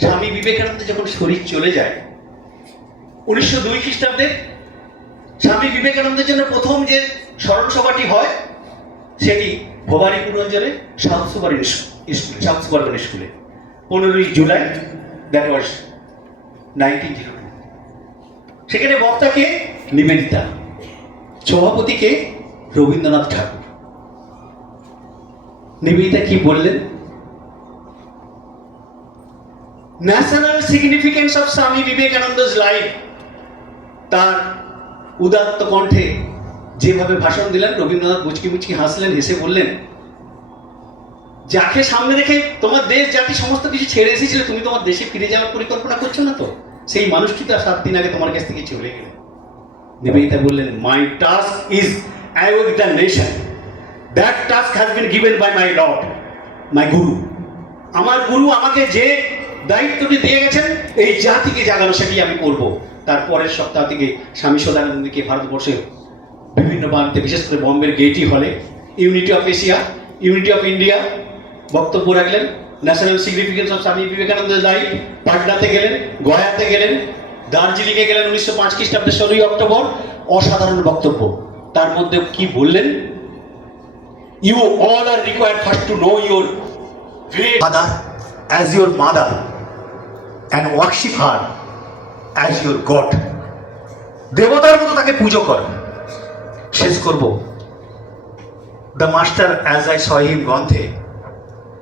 স্বামী বিবেকানন্দ যখন শরীর চলে যায়, উনিশশো দুই খ্রিস্টাব্দে স্বামী বিবেকানন্দের জন্য প্রথম যে স্মরণ সভাটি হয়, সেটি ভবানীপুর অঞ্চলে সাউথ সুপার স্কুলে সাউথ স্কুলে, পনেরোই July that was nineteen zero two সেখানে বক্তাকে নিবেদিতা, সভাপতিকে রবীন্দ্রনাথ ঠাকুর। নিবেদিতা কি বললেন? ন্যাশনাল সিগনিফিকেন্স অফ স্বামী বিবেকানন্দস লাইফ তার উদাত্ত কণ্ঠে যেভাবে ভাষণ দিলেন, রবীন্দ্রনাথ মুচকি মুচকি হাসলেন, হেসে বললেন, যাকে সামনে রেখে তোমার দেশ, জাতি, সমস্ত কিছু ছেড়ে এসেছিলে, তুমি তোমার দেশে ফিরে যাওয়ার পরিকল্পনা করছ না তো? সেই মানুষটি তো আর সাত দিন আগে তোমার কাছ থেকে চলে গেল। নিবেদিতা বললেন my task is away the nation that task has been given by my lord my guru আমার গুরু আমাকে যে দায়িত্বটি দিয়ে গেছেন, এই জাতিকে জাগানো সেটি আমি করব। তারপরের সপ্তাহ থেকে স্বামী সদানন্দকে ভারতবর্ষের বিভিন্ন প্রান্তে, বিশেষ করে বম্বের গেটি হলে, unity of Asia, unity of India বক্তব্য রাখলেন ন্যাশনাল সিগনিফিকেন্স অফ স্বামী বিবেকানন্দের লাইফ পাটনাতে গেলেন, গয়াতে গেলেন, দার্জিলিংয়ে গেলেন উনিশশো পাঁচ খ্রিস্টাব্দের ষোলোই অক্টোবর, অসাধারণ বক্তব্য। তার মধ্যে কি বললেন? You all are required first to know your father as your mother and worship her as your god দেবতার মতো তাকে পুজো করো। শেষ করব। The master as I saw him গ্রন্থে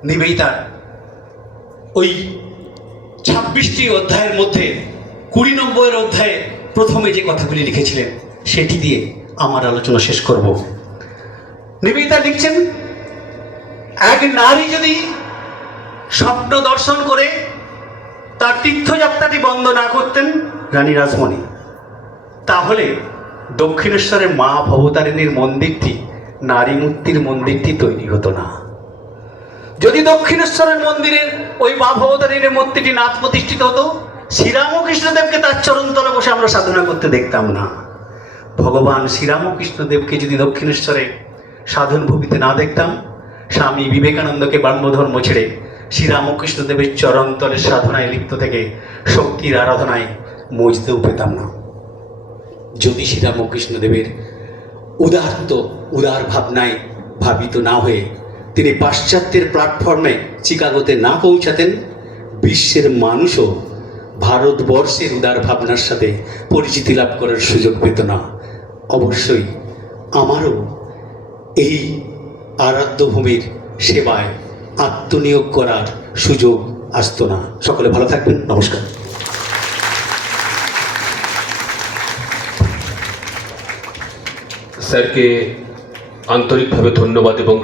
নিবেদিতার ওই ছাব্বিশটি অধ্যায়ের মধ্যে, কুড়ি নম্বরের অধ্যায়ে প্রথমে যে কথাগুলি লিখেছিলেন, সেটি দিয়ে আমার আলোচনা শেষ করব। নিবেদিতা লিখছেন, এক নারী যদি স্বপ্ন দর্শন করে তার তীর্থযাত্রাটি বন্ধ না করতেন রানী রাজমণি। তাহলে দক্ষিণেশ্বরের মা ভবতারিণীর মন্দিরটি, নারী মূর্তির মন্দিরটি তৈরি হতো না। যদি দক্ষিণেশ্বরের মন্দিরের ওই মা ভবতারিণীর মূর্তিটি নাথ প্রতিষ্ঠিত হতো, শ্রীরামকৃষ্ণদেবকে তার চরণতলে বসে আমরা সাধনা করতে দেখতাম না। ভগবান শ্রীরামকৃষ্ণদেবকে যদি দক্ষিণেশ্বরে সাধন ভূমিতে না দেখতাম, স্বামী বিবেকানন্দকে ব্রহ্মধর্ম ছেড়ে শ্রীরামকৃষ্ণদেবের চরণতলে সাধনায় লিপ্ত থেকে শক্তির আরাধনায় মজতেও পেতাম না। যদি শ্রীরামকৃষ্ণদেবের উদারত উদার ভাবনায় ভাবিত না হয়ে তিনি পাশ্চাত্যের প্ল্যাটফর্মে চিকাগোতে না পৌঁছাতেন, বিশ্বের মানুষও ভারতবর্ষের উদার ভাবনার সাথে পরিচিতি লাভ করার সুযোগ পেত না। অবশ্যই আমারও এই আরাধ্যভূমির সেবায় আত্মনিয়োগ করার সুযোগ আসতো না। সকলে ভালো থাকবেন নমস্কার। স্যারকে আন্তরিকভাবে ধন্যবাদ এবং